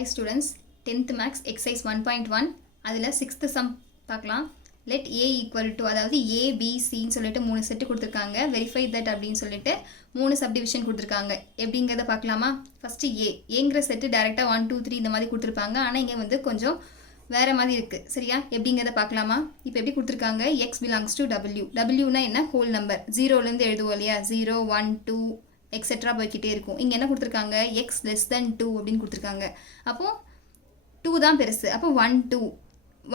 Hi students, 10th max exercise 1.1 அதில் 6th sum பார்க்கலாம். let a equal to அதாவது a b c ன்னு சொல்லிட்டு 3 செட் கொடுத்துருக்காங்க. verify that அப்படின்னு சொல்லிட்டு 3 subdivision கொடுத்துருக்காங்க. எப்படிங்கிறத பார்க்கலாமா? ஃபர்ஸ்ட் ஏங்கிற செட்டு டைரெக்டாக 1 2 3 இந்த மாதிரி கொடுத்துருப்பாங்க. ஆனால் இங்கே வந்து கொஞ்சம் வேறு மாதிரி இருக்குது. சரியா? எப்படிங்கிறத பார்க்கலாமா? இப்போ எப்படி கொடுத்துருக்காங்க? x belongs to w. wனா என்ன? Whole number. ஜீரோலேருந்து எழுதுவோம் இல்லையா? 0 1 2 எக்ஸெட்ரா போய்கிட்டே இருக்கும். இங்கே என்ன கொடுத்துருக்காங்க? எக்ஸ் லெஸ் தென் 2 அப்படின்னு கொடுத்துருக்காங்க. அப்போது 2 தான் பெருசு. அப்போ 1 2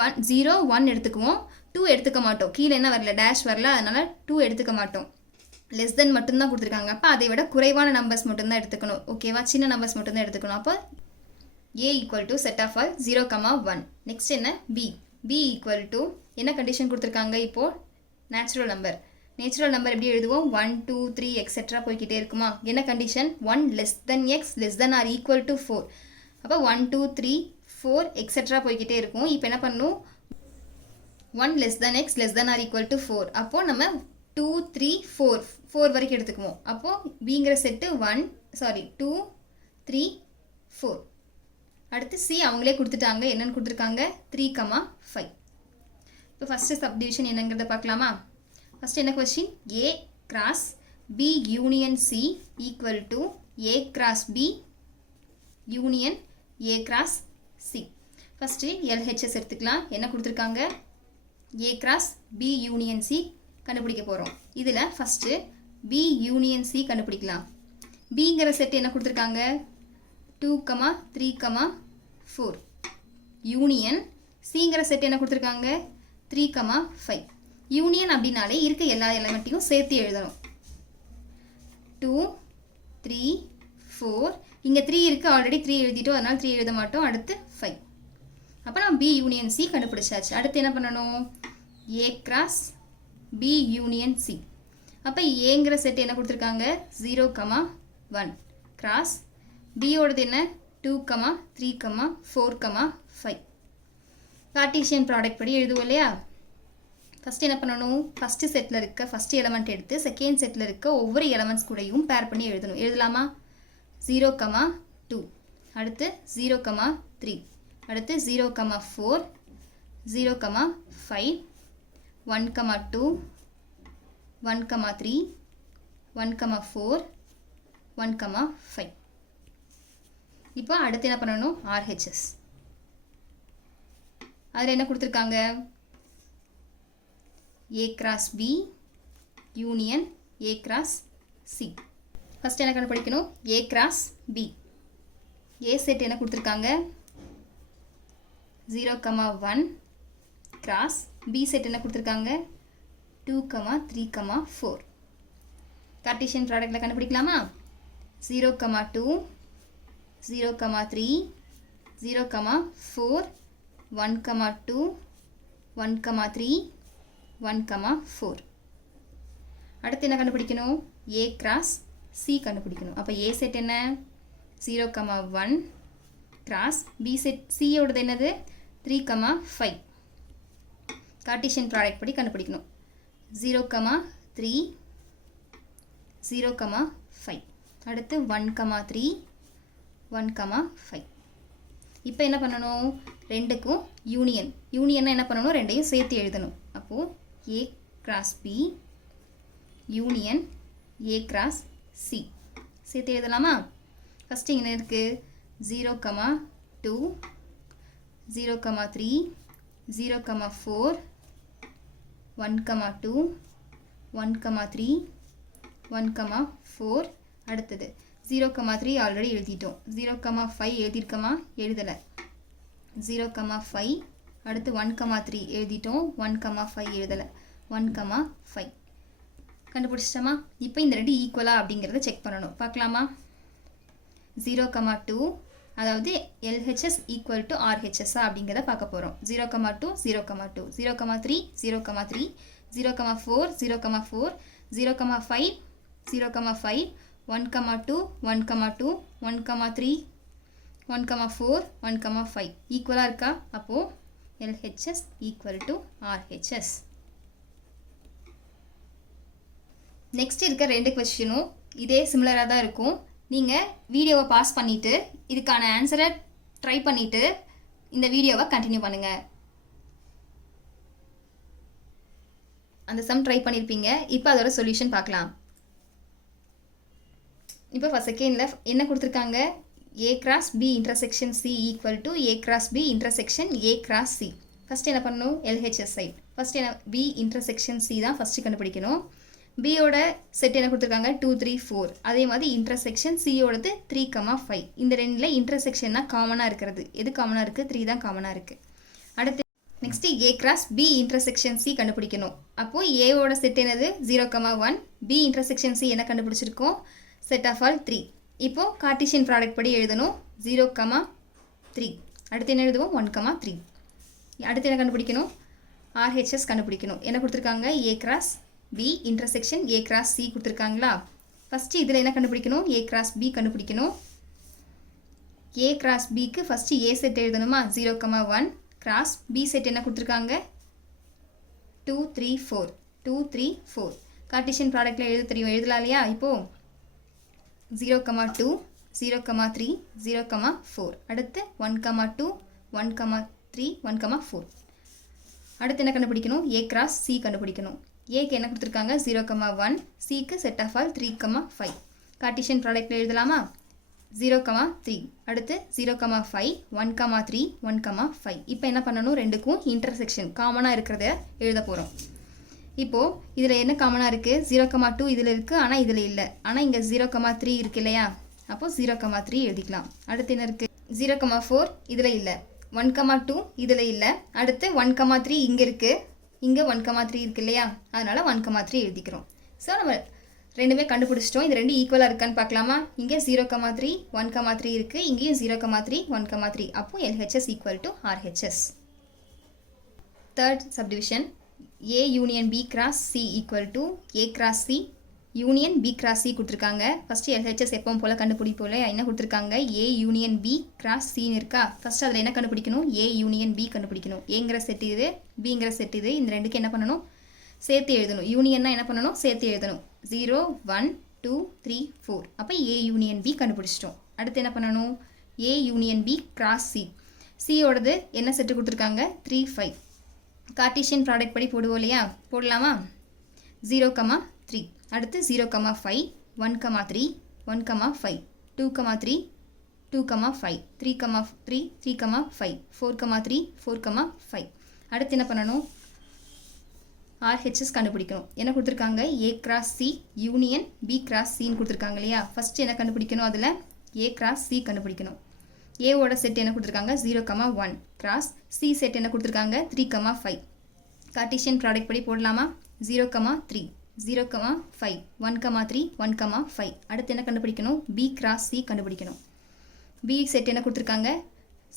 1 0 1 எடுத்துக்குவோம், 2 எடுத்துக்க மாட்டோம். கீழே என்ன வரல? டேஷ் வரல, அதனால் 2 எடுத்துக்க மாட்டோம். லெஸ் தென் மட்டும்தான் கொடுத்துருக்காங்க. அப்போ அதை விட குறைவான நம்பர்ஸ் மட்டும்தான் எடுத்துக்கணும். ஓகேவா? சின்ன நம்பர்ஸ் மட்டும்தான் எடுத்துக்கணும். அப்போ a equal to set of all 0 1. Next என்ன? b ஈக்குவல் டு என்ன கண்டிஷன் கொடுத்துருக்காங்க? இப்போது நேச்சுரல் நம்பர். நேச்சுரல் நம்பர் எப்படி எழுதுவோம்? 1 2 3 எக்ஸெட்ரா போய்கிட்டே இருக்குமா? என்ன condition? 1 less than x less than or equal to 4. அப்போ 1 2 3 4 எக்ஸெட்ரா போய்கிட்டே இருக்கும். இப்போ என்ன பண்ணணும்? 1 less than x less than or equal to 4. அப்போது நம்ம 2 3 4 வரைக்கும் எடுத்துக்குவோம். அப்போது பிங்கிற செட்டு 2 3 4. அடுத்து சி அவங்களே கொடுத்துட்டாங்க. என்னென்னு கொடுத்துருக்காங்க? 3 5. இப்போ ஃபஸ்ட்டு சப்டிவிஷன் என்னங்கிறத பார்க்கலாமா? ஃபஸ்ட் என்ன question? a cross b union c equal to a cross b union a cross c. First LHS எடுத்துக்கலாம். என்ன கொடுத்துருக்காங்க? a cross b union c கண்டுபிடிக்க போகிறோம். இதில் ஃபஸ்ட்டு b யூனியன் c கண்டுபிடிக்கலாம். பிங்கிற செட் என்ன கொடுத்துருக்காங்க? 2 3 4. யூனியன் சிங்கிற செட் என்ன கொடுத்துருக்காங்க? 3 5. யூனியன் அப்படின்னாலே இருக்க எல்லா எலமெண்ட்டையும் சேர்த்து எழுதணும். 2 3 4. இங்கே 3 இருக்குது, ஆல்ரெடி 3 எழுதிட்டோம், அதனால் 3 எழுத மாட்டோம். அடுத்து 5. அப்போ நம்ம பி யூனியன் சி கண்டுபிடிச்சாச்சு. அடுத்து என்ன பண்ணணும்? A cross B union C. அப்போ ஏங்கிற செட் என்ன கொடுத்துருக்காங்க? 0 1 கிராஸ் பியோடது என்ன? 2 3 4 5. கார்ட்டீசியன் ப்ராடக்ட் படி எழுதுவோம் இல்லையா? ஃபஸ்ட்டு என்ன பண்ணணும்? ஃபஸ்ட்டு செட்டில் இருக்க ஃபஸ்ட்டு எலமெண்ட் எடுத்து செகண்ட் செட்டில் இருக்க ஒவ்வொரு எலமெண்ட்ஸ் கூடயும் பேர் பண்ணி எழுதணும். எழுதலாமா? 0 2. அடுத்து 0 3. அடுத்து 0 4. 0 5. 1 2. 1 3. 1 4. 1 5. இப்போ அடுத்து என்ன பண்ணணும்? RHS. அதில் என்ன கொடுத்துருக்காங்க? a cross b union a cross c. First என்ன கண்டுபிடிக்கணும்? a cross b. a set என்ன கொடுத்துருக்காங்க? 0 1 கிராஸ் b செட் என்ன கொடுத்துருக்காங்க? 2 3 4. கார்ட்டீசியன் ப்ராடக்டில் கண்டுபிடிக்கலாமா? 0 2 0 3 0 4 1 2 1 3 1 4. அடுத்து என்ன கண்டுபிடிக்கணும்? a கிராஸ் c கண்டுபிடிக்கணும். அப்போ a செட் என்ன? 0 1 கிராஸ் b செட் c-யோடது என்னது? 3 5. கார்ட்டீசியன் ப்ராடக்ட் படி கண்டுபிடிக்கணும். 0 3 0 5. அடுத்து 1 3 1 5. இப்போ என்ன பண்ணணும்? ரெண்டுக்கும் யூனியன். யூனியன்னா என்ன பண்ணணும்? ரெண்டையும் சேர்த்து எழுதணும். அப்போது a cross b union a cross c சேர்த்து எழுதலாமா? ஃபஸ்ட்டு என்ன இருக்குது? 0 2 0 3 0 4 1 2 1 3 1 4. அடுத்தது 0 3 ஆல்ரெடி எழுதிட்டோம். 0 5 எழுதியிருக்கமா? எழுதலை. 0 5. அடுத்து 1 3 எழுதிட்டோம். 1 5 எழுதலை. 1 5 கண்டுபிடிச்சிட்டோமா? இப்போ இந்த ரெண்டு ஈக்குவலா அப்படிங்கிறத செக் பண்ணணும். பார்க்கலாமா? 0 2 அதாவது LHS ஈக்குவல் டு RHS அப்படிங்கிறத பார்க்க போகிறோம். 0 2 0 2 0 3 0 3 0 4 0 4 0 5 0 5 1 2 1 2 1 3 1 4 1 5 ஈக்குவலாக இருக்கா? அப்போது LHS equal to RHS. Next இருக்க ரெண்டு கொஸ்டினும் இதே சிமிலராக தான் இருக்கும். நீங்கள் வீடியோவை பாஸ் பண்ணிவிட்டு இதுக்கான ஆன்சரை ட்ரை பண்ணிவிட்டு இந்த வீடியோவை கண்டினியூ பண்ணுங்கள். அந்த சம் ட்ரை பண்ணியிருப்பீங்க. இப்போ அதோட சொல்யூஷன் பார்க்கலாம். இப்போ ஃபஸ்ட் செகண்டில் என்ன கொடுத்துருக்காங்க? A cross B intersection C equal to A cross B intersection A cross C. First என்ன பண்ணணும்? LHS side. ஃபஸ்ட் என்ன? B intersection C தான் ஃபஸ்ட்டு கண்டுபிடிக்கணும். பியோட செட் என்ன கொடுத்துருக்காங்க? 2 3 4. அதே மாதிரி இன்டர்செக்ஷன் சியோடது 3,5. இந்த ரெண்டில் இன்டர்செக்ஷன்னா காமனாக இருக்கிறது எது காமனாக இருக்குது? 3 தான் காமனாக இருக்குது. அடுத்து next A cross B intersection C கண்டுபிடிக்கணும். அப்போது ஏவோட செட் என்னது? 0,1. B இன்டர்செக்ஷன் C என்ன கண்டுபிடிச்சிருக்கோம்? Set of all 3. இப்போது கார்ட்டீசியன் ப்ராடக்ட் படி எழுதணும். 0,3. அடுத்து என்ன எழுதுவோம்? 1,3. அடுத்து என்ன கண்டுபிடிக்கணும்? RHS கண்டுபிடிக்கணும். என்ன கொடுத்துருக்காங்க? A cross B intersection A cross C கொடுத்துருக்காங்களா? ஃபஸ்ட்டு இதில் என்ன கண்டுபிடிக்கணும்? A கிராஸ் B கண்டுபிடிக்கணும். A கிராஸ் Bக்கு ஃபஸ்ட்டு A செட் எழுதணுமா? 0,1 கிராஸ் B செட் என்ன கொடுத்துருக்காங்க? 2 3 4. 2 3 4. கார்ட்டீசியன் ப்ராடக்டில் எழுத தெரியும், எழுதலாம் இல்லையா? இப்போது 0,2 0,3 0,4. அடுத்து 1,2 1,3 1,4. அடுத்து என்ன கண்டுபிடிக்கணும்? A கிராஸ் C கண்டுபிடிக்கணும். ஏக்கு என்ன கொடுத்துருக்காங்க? 0,1. சிக்கு செட் ஆஃப் ஆல் 3,5. கார்ட்டீசியன் ப்ராடக்டில் எழுதலாமா? 0,3. அடுத்து 0,5 1,3 1,5. இப்போ என்ன பண்ணணும்? ரெண்டுக்கும் இன்டர்செக்ஷன் காமனாக இருக்கிறத எழுத போகிறோம். இப்போது இதில் என்ன காமனாக இருக்குது? 0,2 இதில் இருக்குது, ஆனால் இதில் இல்லை. ஆனால் இங்கே 0,3 இருக்குது இல்லையா? அப்போது 0,3 எழுதிக்கலாம். அடுத்து என்ன இருக்குது? 0,4 இதில் இல்லை. 1,2 இதில் இல்லை. அடுத்து 1,3 இங்கே இருக்குது. இங்கே 1,3 இருக்குது இல்லையா? அதனால் 1,3 எழுதிக்கிறோம். ஸோ நம்ம ரெண்டுமே கண்டுபிடிச்சிட்டோம். இது ரெண்டு ஈக்குவலாக இருக்கான்னு பார்க்கலாமா? இங்கே 0,3 1,3 இருக்குது. இங்கேயும் 0,3 1,3. அப்போ LHS equal to RHS. Third subdivision A union B cross C equal to A cross C union B cross C கொடுத்துருக்காங்க. ஃபஸ்ட்டு LHS எப்பவும் போல் கண்டுபிடிப்போல என்ன கொடுத்துருக்காங்க? A யூனியன் B கிராஸ் Cன்னு இருக்கா? ஃபஸ்ட்டு அதில் என்ன கண்டுபிடிக்கணும்? A யூனியன் B கண்டுபிடிக்கணும். ஏங்கிற செட் இது, Bங்கிற செட் இது. இந்த ரெண்டுக்கு என்ன பண்ணணும்? சேர்த்து எழுதணும். யூனியன்னா என்ன பண்ணணும்? சேர்த்து எழுதணும். 0 1 2 3 4. அப்போ A யூனியன் B கண்டுபிடிச்சிட்டோம். அடுத்து என்ன பண்ணணும்? A union B cross C. சியோடது என்ன செட்டு கொடுத்துருக்காங்க? 3 5. கார்ட்டீசியன் ப்ராடக்ட் படி போடுவோம் இல்லையா? போடலாமா? 0,3. அடுத்து 0,5 1,3 1,5 2,3 2,5 3,3 3,5 4,3 4,5. அடுத்து என்ன பண்ணணும்? RHS கண்டுபிடிக்கணும். என்ன கொடுத்துருக்காங்க? A cross C union B cross Cன்னு கொடுத்துருக்காங்க இல்லையா? ஃபஸ்ட்டு என்ன கண்டுபிடிக்கணும்? அதில் A கிராஸ் C கண்டுபிடிக்கணும். ஏவோட செட் என்ன கொடுத்துருக்காங்க? 0,1 கிராஸ் C செட் என்ன கொடுத்துருக்காங்க? 3,5. கார்ட்டீசியன் ப்ராடக்ட் படி போடலாமா? 0,3 0,5 1,3 1,5. அடுத்து என்ன கண்டுபிடிக்கணும்? B கிராஸ் C கண்டுபிடிக்கணும். B செட் என்ன கொடுத்துருக்காங்க?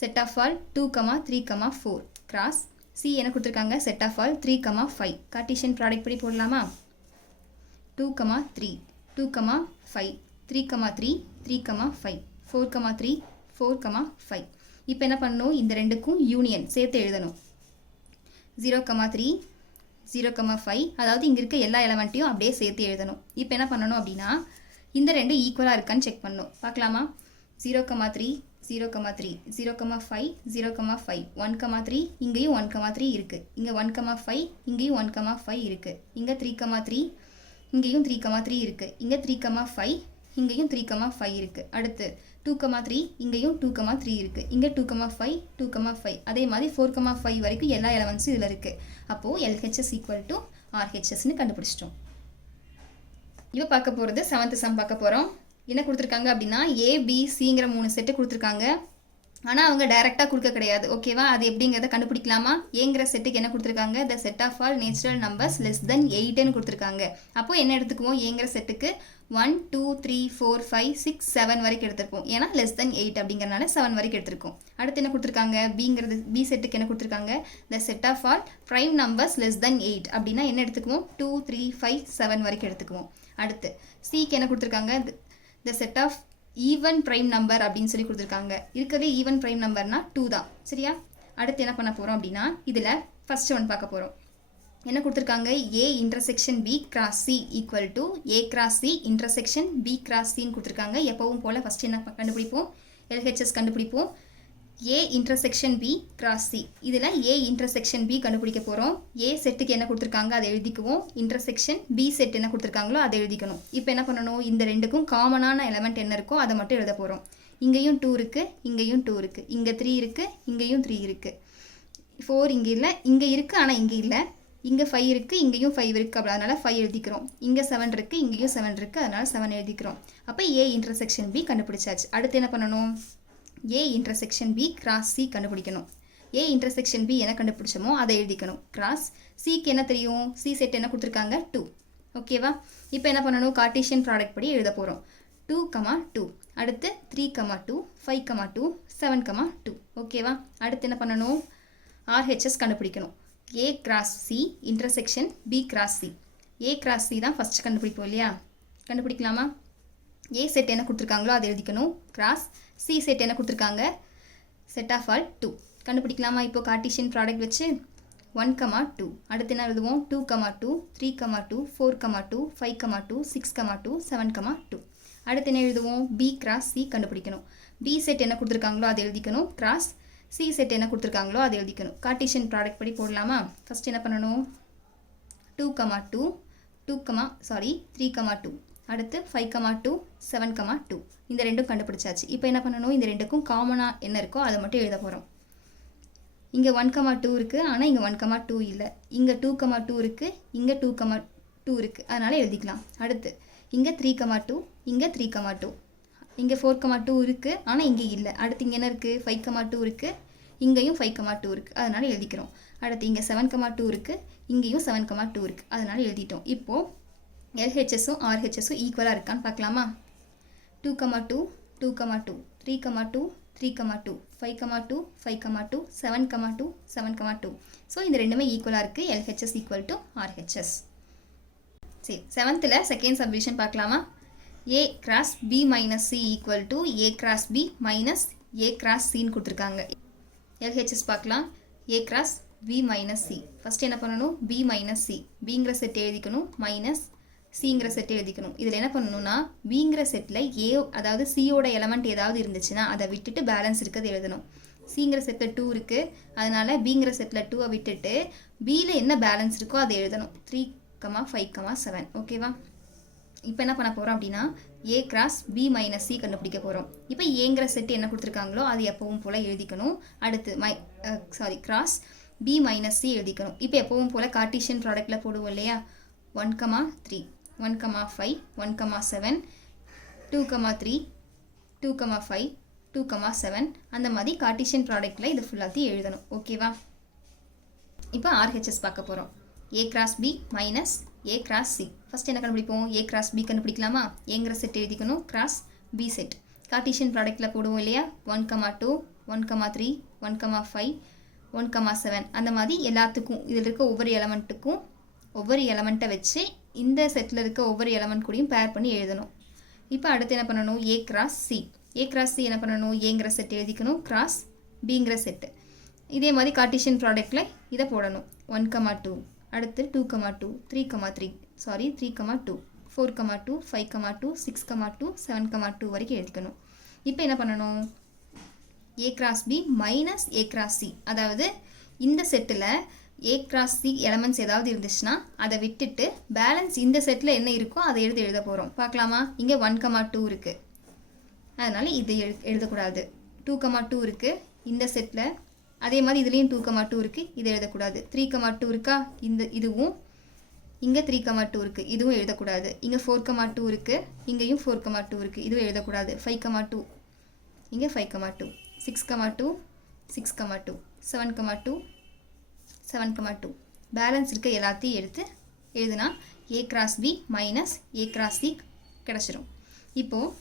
Set of all 2,3,4 cross C என்ன கொடுத்துருக்காங்க? Set of all 3,5. Cartesian product படி போடலாமா? 2,3 2,5 3,3 3,5 4,3 4,5. இப்போ என்ன பண்ணணும்? இந்த ரெண்டுக்கும் யூனியன் சேர்த்து எழுதணும். 0,3 0,5. அதாவது இங்கே இருக்க எல்லா எலமெண்ட்டையும் அப்படியே சேர்த்து எழுதணும். இப்போ என்ன பண்ணணும் அப்படின்னா இந்த ரெண்டு ஈக்குவலாக இருக்கான்னு செக் பண்ணணும். பார்க்கலாமா? 0,3 0,3 0,5 0,5 1,3 இங்கேயும் 1,3 இருக்குது. இங்கே 1,5 இங்கேயும் 1,5 இருக்குது. இங்கே 3,3 இங்கேயும் 3,3 இருக்குது. இங்கே 3,5 இங்கேயும் 3,5 இருக்குது. அடுத்து 2,3 இங்கேயும் 2,3 இருக்குது. இங்கே 2,5 2,5. அதே மாதிரி 4,5 வரைக்கும் எல்லா எலமெண்ட்ஸும் இதில் இருக்குது. அப்போது LHS ஈக்குவல் டு RHSன்னு கண்டுபிடிச்சிட்டோம். இப்போ பார்க்க போகிறது 7th சம் பார்க்க போகிறோம். என்ன கொடுத்துருக்காங்க அப்படின்னா ABCங்கிற 3 செட்டு கொடுத்துருக்காங்க. ஆனால் அவங்க டைரெக்டாக கொடுக்க கிடையாது. ஓகேவா? அது எப்படிங்கிறத கண்டுபிடிக்கலாமா? ஏங்கிற செட்டுக்கு என்ன கொடுத்துருக்காங்க? The set of all natural numbers less than 8ன்னு கொடுத்துருக்காங்க. அப்போது என்ன எடுத்துக்குவோம்? ஏங்கிற செட்டுக்கு 1 2 3 4 5 6 7 வரைக்கும் எடுத்திருப்போம். ஏன்னா லெஸ் தென் 8 அப்படிங்கிறனால 7 வரைக்கும் எடுத்திருக்கோம். அடுத்து என்ன கொடுத்துருக்காங்க? B செட்டுக்கு என்ன கொடுத்துருக்காங்க? The set of all prime numbers less than 8 அப்படின்னா என்ன எடுத்துக்குவோம்? 2 3 5 7 வரைக்கும் எடுத்துக்குவோம். அடுத்து Cக்கு என்ன கொடுத்துருக்காங்க? The set of even prime number அப்படின்னு சொல்லி கொடுத்துருக்காங்க. இருக்கிறதே ஈவன் ப்ரைம் நம்பர்னா 2 தான். சரியா? அடுத்து என்ன பண்ண போகிறோம் அப்படின்னா இதில் ஃபஸ்ட்டு ஒன் பார்க்க போகிறோம். என்ன கொடுத்துருக்காங்க? A intersection B cross C equal to A cross C intersection B cross Cன்னு கொடுத்துருக்காங்க. எப்பவும் போல் ஃபஸ்ட்டு என்ன கண்டுபிடிப்போம்? LHS கண்டுபிடிப்போம். A intersection B cross C. இதில் ஏ இன்டர்செக்ஷன் பி கண்டுபிடிக்க போகிறோம். ஏ செட்டுக்கு என்ன கொடுத்துருக்காங்க அதை எழுதிக்குவோம். இன்டர்செக்ஷன் பி செட் என்ன கொடுத்துருக்காங்களோ அதை எழுதிக்கணும். இப்போ என்ன பண்ணணும், இந்த ரெண்டுக்கும் காமனான எலமெண்ட் என்ன இருக்கோ அதை மட்டும் எழுத போகிறோம். இங்கேயும் 2 இருக்குது, இங்கேயும் 2 இருக்குது, இங்கே 3 இருக்குது, இங்கேயும் 3 இருக்குது. 4 இங்கே இல்லை, இங்கே இருக்குது ஆனால் இங்கே இல்லை. இங்கே 5 இருக்குது, இங்கேயும் 5 இருக்குது, அப்படி அதனால் 5 எழுதிக்கிறோம். இங்கே 7 இருக்குது, இங்கேயும் 7 இருக்குது, அதனால் 7 எழுதிக்கிறோம். அப்போ ஏ இன்டர்செக்ஷன் பி கண்டுபிடிச்சாச்சு. அடுத்து என்ன பண்ணணும், A intersection B cross C கண்டுபிடிக்கணும். ஏ இன்டர்செக்ஷன் பி என்ன கண்டுபிடிச்சோமோ அதை எழுதிக்கணும். கிராஸ் சிக்கு என்ன தெரியும், சி செட் என்ன கொடுத்துருக்காங்க 2. ஓகேவா. இப்போ என்ன பண்ணணும், கார்ட்டீசியன் ப்ராடக்ட் படி எழுத போகிறோம். 2, 2, அடுத்து 3, 2, 5, 2, 7, 2. ஓகேவா. அடுத்து என்ன பண்ணணும், ஆர்ஹெச்எஸ் கண்டுபிடிக்கணும். A cross C intersection B cross C. A cross C தான் ஃபஸ்ட்டு கண்டுபிடிப்போம் இல்லையா, கண்டுபிடிக்கலாமா. ஏ செட் என்ன கொடுத்துருக்காங்களோ அதை எழுதிக்கணும். கிராஸ் சி செட் என்ன கொடுத்துருக்காங்க, செட் ஆஃப் ஆல் 2. கண்டுபிடிக்கலாமா. இப்போ கார்ட்டீசியன் ப்ராடக்ட் வச்சு 1, 2. அடுத்து என்ன எழுதுவோம், 2, 2, 3, 2, 4, 2, 5, 2, 6, 2, 7, 2. அடுத்து என்ன எழுதுவோம், பி கிராஸ் சி கண்டுபிடிக்கணும். பி செட் என்ன கொடுத்துருக்காங்களோ அதை எழுதிக்கணும். கிராஸ் சி செட் என்ன கொடுத்துருக்காங்களோ அதை எழுதிக்கணும். கார்ட்டீசியன் ப்ராடக்ட் படி போடலாமா. ஃபஸ்ட் என்ன பண்ணணும், 2, 3, 2. அடுத்து 5, 2, 7, 2. இந்த ரெண்டும் கண்டுபிடிச்சாச்சு. இப்போ என்ன பண்ணணும், இந்த ரெண்டுக்கும் காமனாக என்ன இருக்கோ அதை மட்டும் எழுத போகிறோம். இங்கே 1, 2 இருக்குது, ஆனால் இங்கே 1, 2 இல்லை. இங்கே 2, 2 இருக்குது, இங்கே 2, 2 இருக்குது, அதனால் எழுதிக்கலாம். அடுத்து இங்கே 3, 2, இங்கே 3, 2, இங்கே 4, 2 இருக்குது, ஆனால் இங்கே இல்லை. அடுத்து இங்கே என்ன இருக்குது, 5, 2 இருக்குது, இங்கேயும் 5, 2 இருக்குது, அதனால் எழுதிக்கிறோம். அடுத்து இங்கே 7, 2 இருக்குது, இங்கேயும் 7, 2 இருக்குது, அதனால் எழுதிட்டோம். இப்போது எல்ஹெச்எஸும் ஆர்ஹெச்எஸும் ஈக்குவலாக இருக்கான்னு பார்க்கலாமா. 2, 2, 2, 2, 3, 2, 3, 2, 5, 2, 5, 2, 7, 2, 7, 2. ஸோ இந்த ரெண்டுமே ஈக்குவலாக இருக்குது. LHS equal to RHS. சரி, 7th செகண்ட் சப்டிவிஷன் பார்க்கலாமா. A cross B minus C equal to A cross B minus A cross சின்னு கொடுத்துருக்காங்க. எல்ஹெச்எஸ் பார்க்கலாம். A cross B minus C. First என்ன பண்ணணும், பி மைனஸ் சி, பிங்கிற செட் எழுதிக்கணும், மைனஸ் சிங்கிற செட் எழுதிக்கணும். இதில் என்ன பண்ணணும்னா, பிங்கிற செட்டில் ஏ அதாவது சியோட எலமெண்ட் ஏதாவது இருந்துச்சுன்னா அதை விட்டுட்டு பேலன்ஸ் இருக்கிறது எழுதணும். சிங்கிற செட்டில் 2 இருக்குது, அதனால் பிங்கிற செட்டில் 2 விட்டுட்டு பியில் என்ன பேலன்ஸ் இருக்கோ அதை எழுதணும். 3, 5, 7. ஓகேவா. இப்போ என்ன பண்ண போகிறோம் அப்படின்னா, A cross B minus C கண்டுபிடிக்க போகிறோம். இப்போ ஏங்கிற செட் என்ன கொடுத்துருக்காங்களோ அது எப்பவும் போல் எழுதிக்கணும். அடுத்து கிராஸ் பி மைனஸ் சி எழுதிக்கணும். இப்போ எப்பவும் போல் கார்ட்டீசியன் ப்ராடக்டில் போடுவோம் இல்லையா. 1, 3, 1, 5, 1, 7, 2, 3, 2, 5, 2, 7. அந்த மாதிரி கார்ட்டீசியன் ப்ராடக்டில் இது ஃபுல்லாத்தையும் எழுதணும். ஓகேவா. இப்போ ஆர்ஹெச்எஸ் பார்க்க போகிறோம். A cross B minus A cross C. First என்ன கண்டுபிடிப்போம், ஏ கிராஸ் பி கண்டுபிடிக்கலாமா. ஏங்கிற செட் எழுதிக்கணும். கிராஸ் பி செட் கார்ட்டீசியன் ப்ராடக்டில் போடுவோம் இல்லையா. 1, 2, 1, 3, 1, 5, 1, 7. அந்த மாதிரி எல்லாத்துக்கும் இதில் இருக்க ஒவ்வொரு எலமெண்ட்டுக்கும் ஒவ்வொரு எலமெண்ட்டை வச்சு இந்த செட்டில் இருக்க ஒவ்வொரு எலமெண்ட் கூடயும் பேர் பண்ணி எழுதணும். இப்போ அடுத்து என்ன பண்ணணும், A cross C. A cross C என்ன பண்ணணும், ஏங்கிற செட் எழுதிக்கணும். கிராஸ் பிங்கிற செட்டு. இதே மாதிரி கார்ட்டீசியன் ப்ராடக்டில் இதை போடணும். 1, 2, அடுத்து 2, 2, 3, 3, 2, 4, 2, 5, 2, 6, 2, 7, 2 வரைக்கும் எழுதிக்கணும். இப்போ என்ன பண்ணணும், A cross B minus A cross C. அதாவது இந்த செட்டில் ஏ கிராஸ் சி எலமெண்ட்ஸ் ஏதாவது இருந்துச்சுன்னா அதை விட்டுட்டு பேலன்ஸ் இந்த செட்டில் என்ன இருக்கோ அதை எழுத போகிறோம். பார்க்கலாமா. இங்கே 1, 2 இருக்குது, அதனால் இது எழுதக்கூடாது. 2, 2 இருக்குது இந்த செட்டில். அதே மாதிரி இதுலேயும் 2, 2 இருக்குது, இது எழுதக்கூடாது. 3, 2 இருக்கா, இதுவும் இங்கே 3, 2 இருக்குது, இதுவும் எழுதக்கூடாது. இங்கே 4, 2 இருக்குது, இங்கேயும் 4, 2 இருக்குது, இதுவும் எழுதக்கூடாது. 5, 2, இங்கே 5, 2, 6, 2, 6, 2, 7, 2, 7, 2. பேலன்ஸ் இருக்க எல்லாத்தையும் எடுத்து எழுதுனா A cross B minus A cross C கிடச்சிரும். இப்போது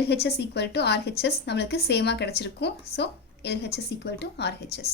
LHS ஈக்குவல் டு RHS நம்மளுக்கு சேமாக கிடச்சிருக்கும். So LHS equal to RHS.